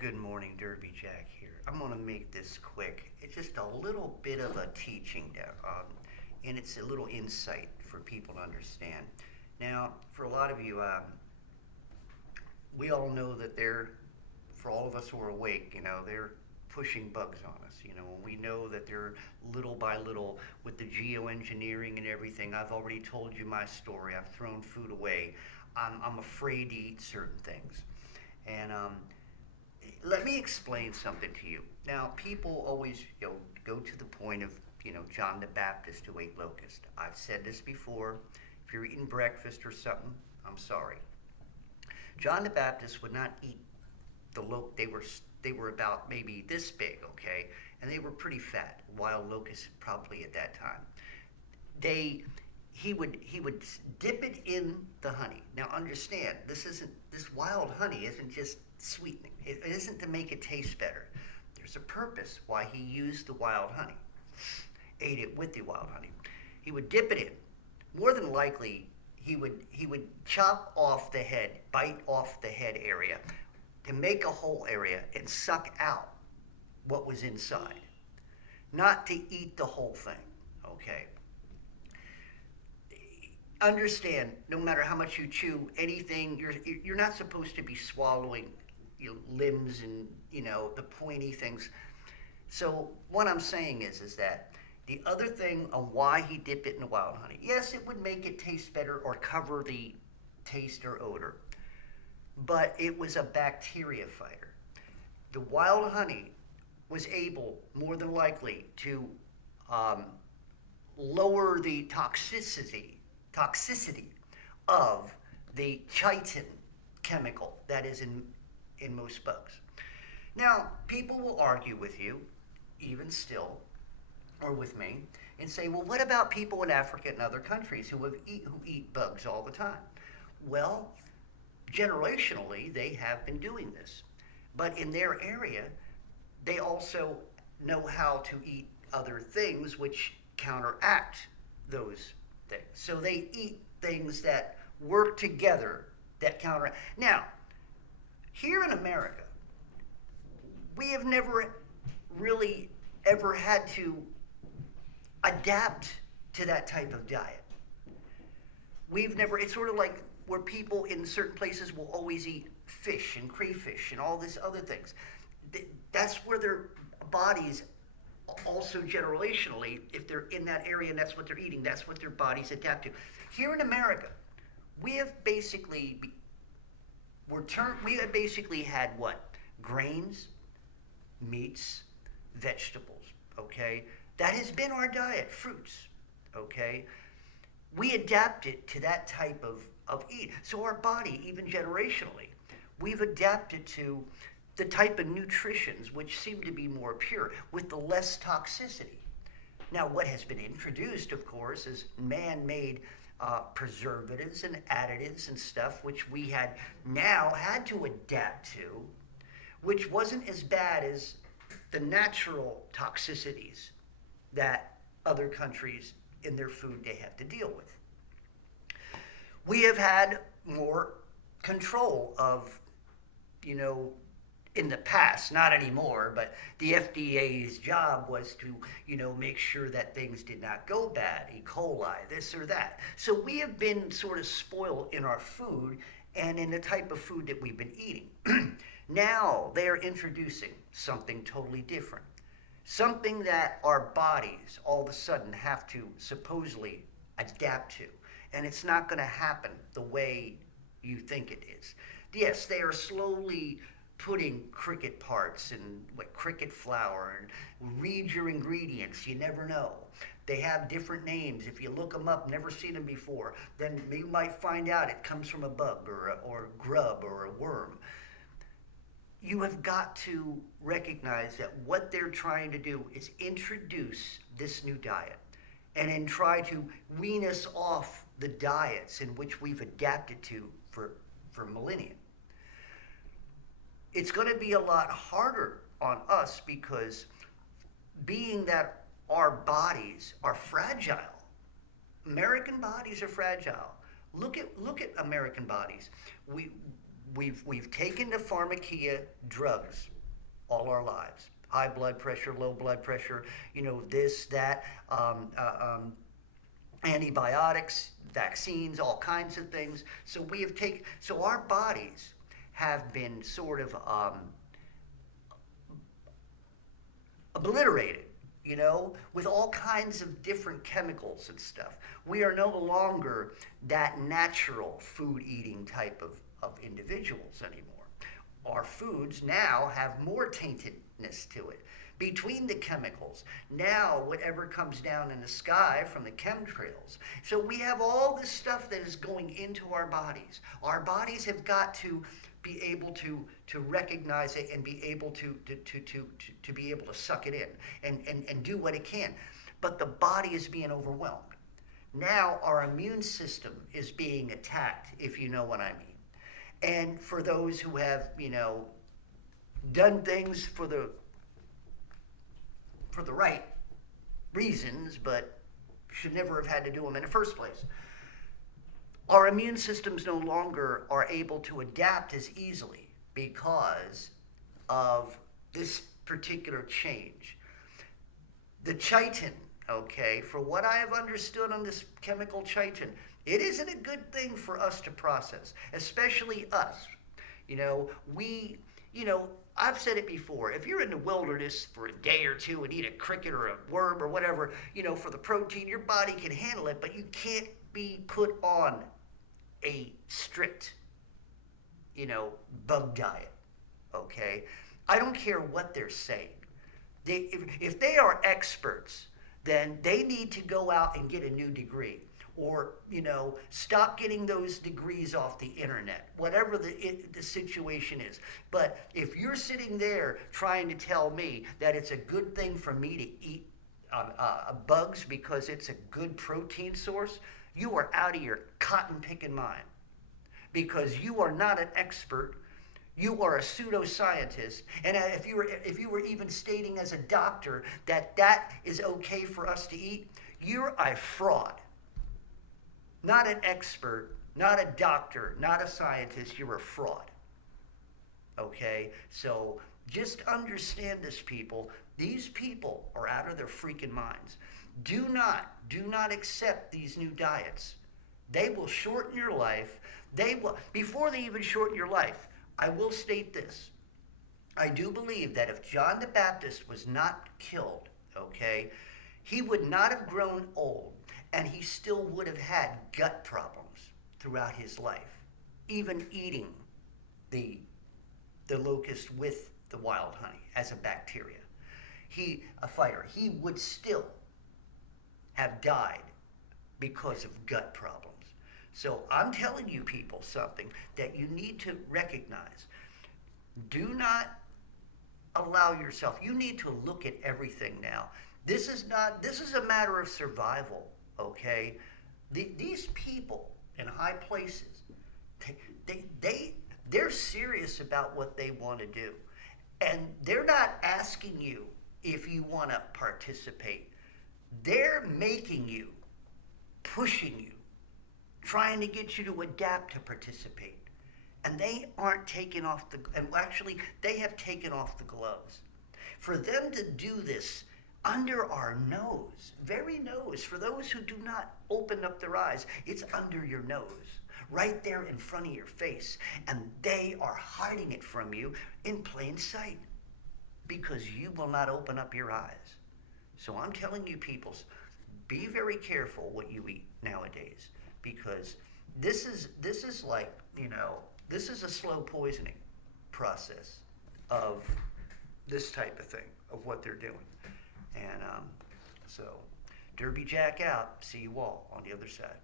Good morning, Derby Jack here. I'm going to make this quick. It's just a little bit of a teaching there, and it's a little insight for people to understand. Now, for a lot of you, we all know that for all of us who are awake, they're pushing bugs on us. We know that they're little by little with the geoengineering and everything. I've already told you my story. I've thrown food away. I'm afraid to eat certain things. And let me explain something to you. Now, people always go to the point of John the Baptist who ate locust. I've said this before. If you're eating breakfast or something, I'm sorry. John the Baptist would not eat the they were about maybe this big, okay, and they were pretty fat. Wild locusts probably at that time. He would dip it in the honey. Now understand, this wild honey isn't just sweetening. It isn't to make it taste better. There's a purpose why he used the wild honey, ate it with the wild honey. He would dip it in. More than likely, he would chop off the head, bite off the head area, to make a whole area and suck out what was inside, not to eat the whole thing. Okay. Understand, no matter how much you chew anything, you're not supposed to be swallowing limbs and the pointy things. So what I'm saying is that the other thing on why he dipped it in the wild honey, yes, it would make it taste better or cover the taste or odor, but it was a bacteria fighter. The wild honey was able, more than likely, to lower the toxicity of the chitin chemical that is in most bugs. Now, people will argue with you, even still, or with me, and say, well, what about people in Africa and other countries who eat bugs all the time? Well, generationally, they have been doing this. But in their area, they also know how to eat other things which counteract those things. So they eat things that work together that counteract. Now, here in America, we have never really ever had to adapt to that type of diet. It's sort of like where people in certain places will always eat fish and crayfish and all this other things. That's where their bodies also generationally, if they're in that area and that's what they're eating, that's what their bodies adapt to. Here in America, we have basically had what? Grains, meats, vegetables, okay? That has been our diet, fruits, okay? We adapted to that type of eat. So our body, even generationally, we've adapted to the type of nutritions which seem to be more pure with the less toxicity. Now, what has been introduced, of course, is man-made preservatives and additives and stuff which we had to adapt to, which wasn't as bad as the natural toxicities that other countries in their food they have to deal with. We have had more control of, in the past, not anymore, but the FDA's job was to, make sure that things did not go bad, E. coli, this or that. So we have been sort of spoiled in our food and in the type of food that we've been eating. Now they are introducing something totally different. Something that our bodies all of a sudden have to supposedly adapt to. And it's not going to happen the way you think it is. Yes, they are slowly putting cricket parts and cricket flour and read your ingredients. You never know. They have different names. If you look them up, never seen them before, then you might find out it comes from a bug or a grub or a worm. You have got to recognize that what they're trying to do is introduce this new diet and then try to wean us off the diets in which we've adapted to for millennia. It's going to be a lot harder on us because being that our bodies are fragile, American bodies are fragile. Look at American bodies. we've taken the pharmacia drugs all our lives. High blood pressure, low blood pressure, this, that, antibiotics, vaccines, all kinds of things. So our bodies have been sort of obliterated, with all kinds of different chemicals and stuff. We are no longer that natural food eating type of individuals anymore. Our foods now have more taintedness to it. Between the chemicals, now whatever comes down in the sky from the chemtrails. So we have all this stuff that is going into our bodies. Our bodies have got to be able to recognize it and be able to be able to suck it in and do what it can. But the body is being overwhelmed. Now our immune system is being attacked, if you know what I mean. And for those who have, done things for the right reasons, but should never have had to do them in the first place, our immune systems no longer are able to adapt as easily because of this particular change. The chitin, okay, for what I have understood on this chemical chitin, it isn't a good thing for us to process, especially us. I've said it before, if you're in the wilderness for a day or two and eat a cricket or a worm or whatever, for the protein, your body can handle it, but you can't be put on a strict, bug diet, okay? I don't care what they're saying. If they are experts, then they need to go out and get a new degree. Or, stop getting those degrees off the internet, whatever the situation is. But if you're sitting there trying to tell me that it's a good thing for me to eat bugs because it's a good protein source, you are out of your cotton-picking mind. Because you are not an expert. You are a pseudoscientist. And if you were even stating as a doctor that is okay for us to eat, you're a fraud. Not an expert, not a doctor, not a scientist, you're a fraud. Okay? So just understand this, people. These people are out of their freaking minds. Do not accept these new diets. They will shorten your life. Before they even shorten your life, I will state this. I do believe that if John the Baptist was not killed, okay, he would not have grown old. And he still would have had gut problems throughout his life, even eating the locust with the wild honey as a bacteria. A fighter, he would still have died because of gut problems. So I'm telling you people something that you need to recognize. Do not allow yourself, you need to look at everything now. This is a matter of survival. Okay, these people in high places, they're serious about what they want to do, and they're not asking you if you want to participate. They're making you, pushing you, trying to get you to adapt to participate, and they aren't taking off they have taken off the gloves. For them to do this under our nose, very nose. For those who do not open up their eyes, it's under your nose, right there in front of your face. And they are hiding it from you in plain sight because you will not open up your eyes. So I'm telling you, peoples, be very careful what you eat nowadays, because this is like, this is a slow poisoning process of this type of thing, of what they're doing. And so, Derby Jack out. See you all on the other side.